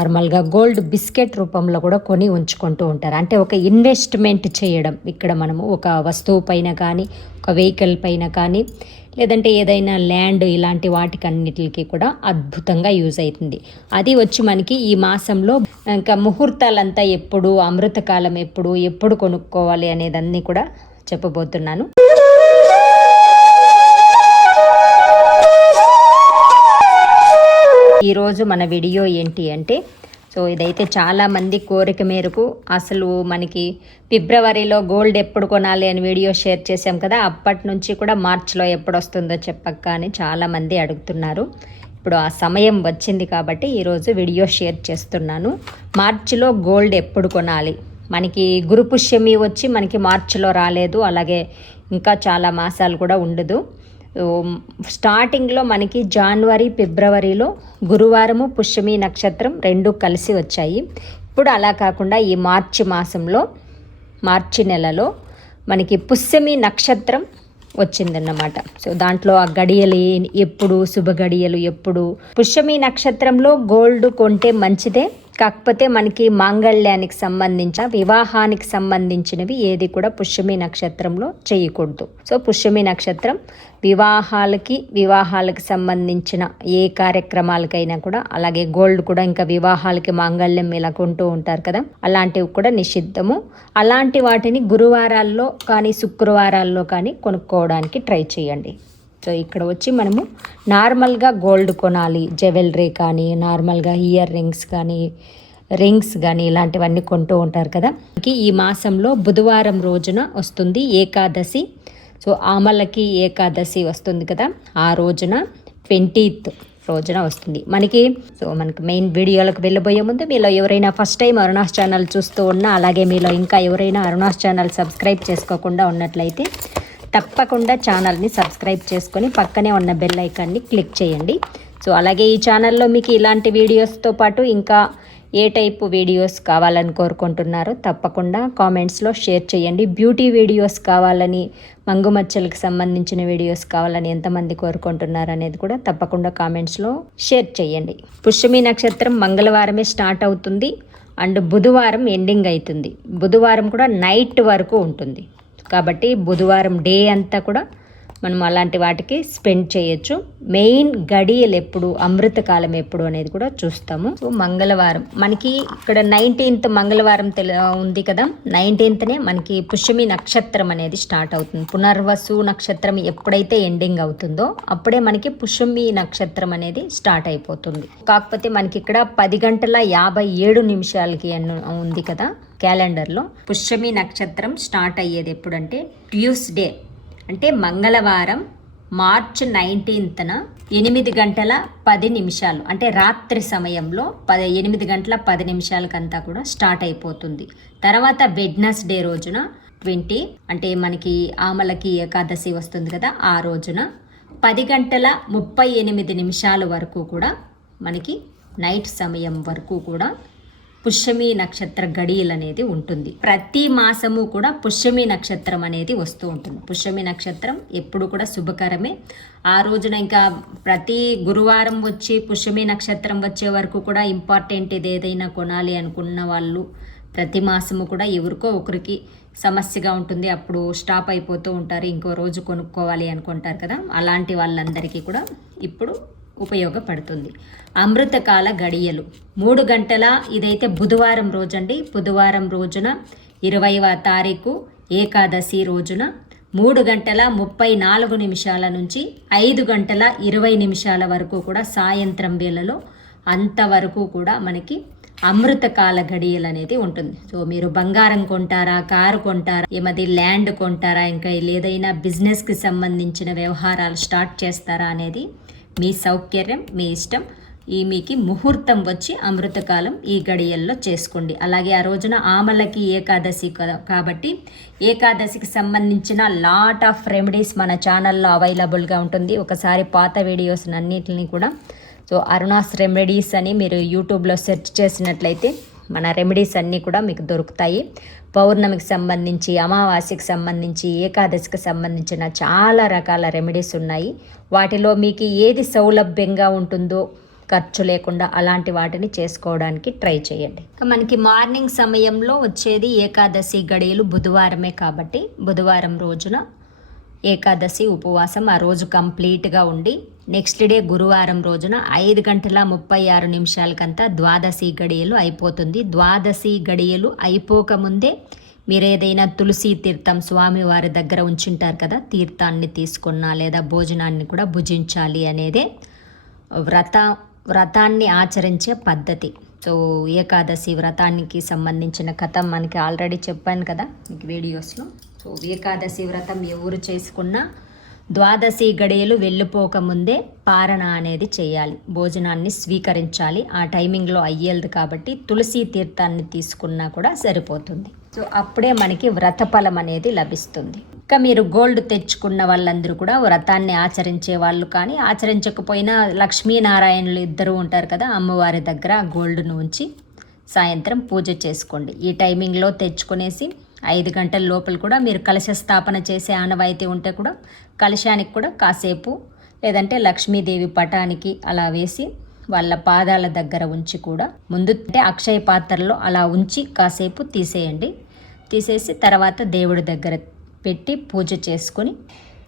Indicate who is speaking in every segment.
Speaker 1: నార్మల్గా gold biscuit రూపంలో కూడా కొని ఉంచుకుంటూ ఉంటారు. అంటే ఒక ఇన్వెస్ట్మెంట్ చేయడం. ఇక్కడ మనము ఒక వస్తువు పైన కానీ ఒక వెహికల్ పైన కానీ లేదంటే ఏదైనా ల్యాండ్ ఇలాంటి వాటికన్నిటికి కూడా అద్భుతంగా యూజ్ అవుతుంది. అది వచ్చి మనకి ఈ మాసంలో ఇంకా ముహూర్తాలంతా ఎప్పుడు అమృతకాలం ఎప్పుడు ఎప్పుడు కొనుక్కోవాలి అనేదన్నీ కూడా చెప్పబోతున్నాను. ఈరోజు మన వీడియో ఏంటి అంటే సో ఇదైతే చాలామంది కోరిక మేరకు అసలు మనకి ఫిబ్రవరిలో గోల్డ్ ఎప్పుడు కొనాలి అని వీడియో షేర్ చేసాం కదా అప్పటి నుంచి కూడా మార్చిలో ఎప్పుడు వస్తుందో చెప్పక్క అని చాలామంది అడుగుతున్నారు. ఇప్పుడు ఆ సమయం వచ్చింది కాబట్టి ఈరోజు వీడియో షేర్ చేస్తున్నాను. మార్చిలో గోల్డ్ ఎప్పుడు కొనాలి? మనకి గురుపుష్యమి వచ్చి మనకి మార్చిలో రాలేదు అలాగే ఇంకా చాలా మాసాలు కూడా ఉండదు. స్టార్టింగ్లో మనకి జనవరి ఫిబ్రవరిలో గురువారము పుష్యమి నక్షత్రం రెండు కలిసి వచ్చాయి. ఇప్పుడు అలా కాకుండా ఈ మార్చి మాసంలో మార్చి నెలలో మనకి పుష్యమి నక్షత్రం వచ్చిందన్నమాట. సో దాంట్లో ఆ గడియలు ఎప్పుడు శుభ గడియలు ఎప్పుడు? పుష్యమి నక్షత్రంలో గోల్డ్ కొంటే మంచిదే కాకపోతే మనకి మాంగళ్యానికి సంబంధించిన వివాహానికి సంబంధించినవి ఏది కూడా పుష్యమి నక్షత్రంలో చేయకూడదు. సో పుష్యమి నక్షత్రం వివాహాలకి వివాహాలకు సంబంధించిన ఏ కార్యక్రమాలకైనా కూడా అలాగే గోల్డ్ కూడా ఇంకా వివాహాలకి మాంగళ్యం ఇలా కొంటూ ఉంటారు కదా అలాంటివి కూడా నిషిద్ధము. అలాంటి వాటిని గురువారాల్లో కానీ శుక్రవారాల్లో కానీ కొనుక్కోవడానికి ట్రై చేయండి. సో ఇక్కడ వచ్చి మనము నార్మల్గా గోల్డ్ కొనాలి జ్యువెలరీ కానీ నార్మల్గా ఇయర్ రింగ్స్ కానీ రింగ్స్ కానీ ఇలాంటివన్నీ కొంటూ ఉంటారు కదా. ఈ మాసంలో బుధవారం రోజున వస్తుంది ఏకాదశి. సో ఆమలకి ఏకాదశి వస్తుంది కదా. ఆ రోజున ట్వంటీత్ రోజున వస్తుంది. మనకి సో మనకి మెయిన్ వీడియోలకు వెళ్ళబోయే ముందు మీలో ఎవరైనా ఫస్ట్ టైం అరుణాస్ ఛానల్ చూస్తూ ఉన్నా అలాగే మీలో ఇంకా ఎవరైనా అరుణాస్ ఛానల్ సబ్స్క్రైబ్ చేసుకోకుండా ఉన్నట్లయితే తప్పకుండా ఛానల్ని సబ్స్క్రైబ్ చేసుకొని పక్కనే ఉన్న బెల్ ఐకాన్ని క్లిక్ చేయండి. సో అలాగే ఈ ఛానల్లో మీకు ఇలాంటి వీడియోస్తో పాటు ఇంకా ఏ టైపు వీడియోస్ కావాలని కోరుకుంటున్నారో తప్పకుండా కామెంట్స్లో షేర్ చేయండి. బ్యూటీ వీడియోస్ కావాలని మంగుమచ్చలకు సంబంధించిన వీడియోస్ కావాలని ఎంతమంది కోరుకుంటున్నారు అనేది కూడా తప్పకుండా కామెంట్స్లో షేర్ చేయండి. పుష్యమి నక్షత్రం మంగళవారమే స్టార్ట్ అవుతుంది. అండ్ బుధవారం ఎండింగ్ అవుతుంది. బుధవారం కూడా నైట్ వరకు ఉంటుంది. కాబట్టి బుధవారం డే అంతా కూడా మనం అలాంటి వాటికి స్పెండ్ చేయొచ్చు. మెయిన్ గడియలు ఎప్పుడు అమృతకాలం ఎప్పుడు అనేది కూడా చూస్తాము. సో మంగళవారం. మనకి ఇక్కడ నైన్టీన్త్ మంగళవారం తెలి ఉంది కదా. నైన్టీన్త్నే మనకి పుష్యమి నక్షత్రం అనేది స్టార్ట్ అవుతుంది. పునర్వసు నక్షత్రం ఎప్పుడైతే ఎండింగ్ అవుతుందో అప్పుడే మనకి పుష్యమి నక్షత్రం అనేది స్టార్ట్ అయిపోతుంది. కాకపోతే మనకి ఇక్కడ పది గంటల యాభై ఏడు నిమిషాలకి ఉంది కదా. క్యాలెండర్లో పుష్యమి నక్షత్రం స్టార్ట్ అయ్యేది ఎప్పుడంటే ట్యూస్డే అంటే మంగళవారం మార్చ్ నైన్టీన్త్న ఎనిమిది గంటల పది నిమిషాలు అంటే రాత్రి సమయంలో పది ఎనిమిది గంటల పది నిమిషాలకంతా కూడా స్టార్ట్ అయిపోతుంది. తర్వాత వెడ్నెస్డే రోజున ట్వంటీ అంటే మనకి ఆమలకి ఏకాదశి వస్తుంది కదా ఆ రోజున పది గంటల ముప్పై ఎనిమిది నిమిషాల వరకు కూడా మనకి నైట్ సమయం వరకు కూడా పుష్యమి నక్షత్ర గడియలు అనేది ఉంటుంది. ప్రతి మాసము కూడా పుష్యమి నక్షత్రం అనేది వస్తూ ఉంటుంది. పుష్యమి నక్షత్రం ఎప్పుడు కూడా శుభకరమే. ఆ రోజున ఇంకా ప్రతి గురువారం వచ్చి పుష్యమి నక్షత్రం వచ్చే వరకు కూడా ఇంపార్టెంట్ ఇది ఏదైనా కొనాలి అనుకున్న వాళ్ళు ప్రతి మాసము కూడా ఎవరికో ఒకరికి సమస్యగా ఉంటుంది. అప్పుడు స్టాప్ అయిపోతూ ఉంటారు. ఇంకో రోజు కొనుక్కోవాలి అనుకుంటారు కదా. అలాంటి వాళ్ళందరికీ కూడా ఇప్పుడు ఉపయోగపడుతుంది. అమృతకాల గడియలు. మూడు గంటల ఇదైతే బుధవారం రోజండి. బుధవారం రోజున ఇరవైవ తారీఖు ఏకాదశి రోజున మూడు గంటల ముప్పై నాలుగు నిమిషాల నుంచి ఐదు గంటల ఇరవై నిమిషాల వరకు కూడా సాయంత్రం వేళలో అంతవరకు కూడా మనకి అమృతకాల గడియలు అనేది ఉంటుంది. సో మీరు బంగారం కొంటారా కారు కొంటారా ఏమది ల్యాండ్ కొంటారా ఇంకా ఏదైనా బిజినెస్కి సంబంధించిన వ్యవహారాలు స్టార్ట్ చేస్తారా అనేది మీ సౌకర్యం మీ ఇష్టం ఈ మీకు ముహూర్తం వచ్చి అమృతకాలం ఈ గడియల్లో చేసుకోండి. అలాగే ఆ రోజున ఆమలకి ఏకాదశి కాబట్టి ఏకాదశికి సంబంధించిన లాట్ ఆఫ్ రెమెడీస్ మన ఛానల్లో అవైలబుల్గా ఉంటుంది. ఒకసారి పాత వీడియోస్ అన్నింటినీ కూడా. సో అరుణాస్ రెమెడీస్ అని మీరు యూట్యూబ్లో సెర్చ్ చేసినట్లయితే మన రెమెడీస్ అన్నీ కూడా మీకు దొరుకుతాయి. పౌర్ణమికి సంబంధించి అమావాస్యకి సంబంధించి ఏకాదశికి సంబంధించిన చాలా రకాల రెమెడీస్ ఉన్నాయి. వాటిలో మీకు ఏది సౌలభ్యంగా ఉంటుందో ఖర్చు లేకుండా అలాంటి వాటిని చేసుకోవడానికి ట్రై చేయండి. మనకి మార్నింగ్ సమయంలో వచ్చేది ఏకాదశి గడియలు బుధవారమే కాబట్టి బుధవారం రోజున ఏకాదశి ఉపవాసం ఆ రోజు కంప్లీట్గా ఉండి నెక్స్ట్ డే గురువారం రోజున ఐదు గంటల ముప్పై ఆరు నిమిషాలకంతా ద్వాదశి గడియలు అయిపోతుంది. ద్వాదశి గడియలు అయిపోకముందే మీరు ఏదైనా తులసి తీర్థం స్వామివారి దగ్గర ఉంచుంటారు కదా తీర్థాన్ని తీసుకున్నా లేదా భోజనాన్ని కూడా భుజించాలి అనేదే వ్రత వ్రతాన్ని ఆచరించే పద్ధతి. సో ఏకాదశి వ్రతానికి సంబంధించిన కథ మనకి ఆల్రెడీ చెప్పాను కదా మీకు వీడియోస్లో. సో ఏకాదశి వ్రతం ఎవరు చేసుకున్నా ద్వాదశి గడియలు వెళ్ళిపోకముందే పారణ అనేది చేయాలి. భోజనాన్ని స్వీకరించాలి. ఆ టైమింగ్లో అయ్యేది కాబట్టి తులసి తీర్థాన్ని తీసుకున్నా కూడా సరిపోతుంది. సో అప్పుడే మనకి వ్రతఫలం అనేది లభిస్తుంది. ఇంకా మీరు గోల్డ్ తెచ్చుకున్న వాళ్ళందరూ కూడా వ్రతాన్ని ఆచరించే వాళ్ళు కానీ ఆచరించకపోయినా లక్ష్మీనారాయణులు ఇద్దరు ఉంటారు కదా అమ్మవారి దగ్గర గోల్డ్ను ఉంచి సాయంత్రం పూజ చేసుకోండి. ఈ టైమింగ్లో తెచ్చుకునేసి ఐదు గంటల లోపల కూడా మీరు కలశ స్థాపన చేసే ఆనవాయితీ ఉంటే కూడా కలశానికి కూడా కాసేపు లేదంటే లక్ష్మీదేవి పటానికి అలా వేసి వాళ్ళ పాదాల దగ్గర ఉంచి కూడా ముందు అంటే అక్షయ పాత్రలో అలా ఉంచి కాసేపు తీసేయండి. తీసేసి తర్వాత దేవుడి దగ్గర పెట్టి పూజ చేసుకొని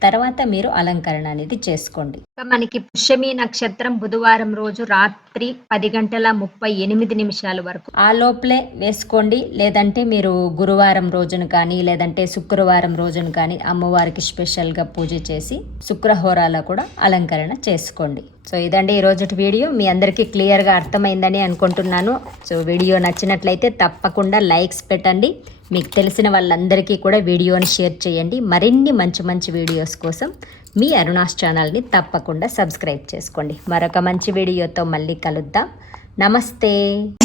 Speaker 1: తర్వాత మీరు అలంకరణ అనేది చేసుకోండి. మనకి పుష్యమి నక్షత్రం బుధవారం రోజు రాత్రి పది గంటల ముప్పై ఎనిమిది నిమిషాల వరకు. ఆ లోపలే వేసుకోండి. లేదంటే మీరు గురువారం రోజున కానీ లేదంటే శుక్రవారం రోజున కానీ అమ్మవారికి స్పెషల్గా పూజ చేసి శుక్రహోరాల కూడా అలంకరణ చేసుకోండి. సో ఇదండి ఈరోజు వీడియో. మీ అందరికీ క్లియర్గా అర్థమైందని అనుకుంటున్నాను. సో వీడియో నచ్చినట్లయితే తప్పకుండా లైక్స్ పెట్టండి. మీకు తెలిసిన వాళ్ళందరికీ కూడా వీడియోని షేర్ చేయండి. మరిన్ని మంచి మంచి వీడియోస్ కోసం మీ అరుణాస్ ఛానల్ని తప్పకుండా సబ్స్క్రైబ్ చేసుకోండి. మరొక మంచి వీడియోతో మళ్ళీ కలుద్దాం. నమస్తే.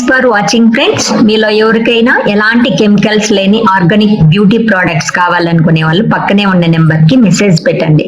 Speaker 1: ఫర్ వాచింగ్ ఫ్రెండ్స్ మీలో ఎవరికైనా ఎలాంటి కెమికల్స్ లేని ఆర్గానిక్ బ్యూటీ ప్రోడక్ట్స్ కావాలనుకునే వాళ్ళు పక్కనే ఉన్న నెంబర్కి మెసేజ్ పెట్టండి.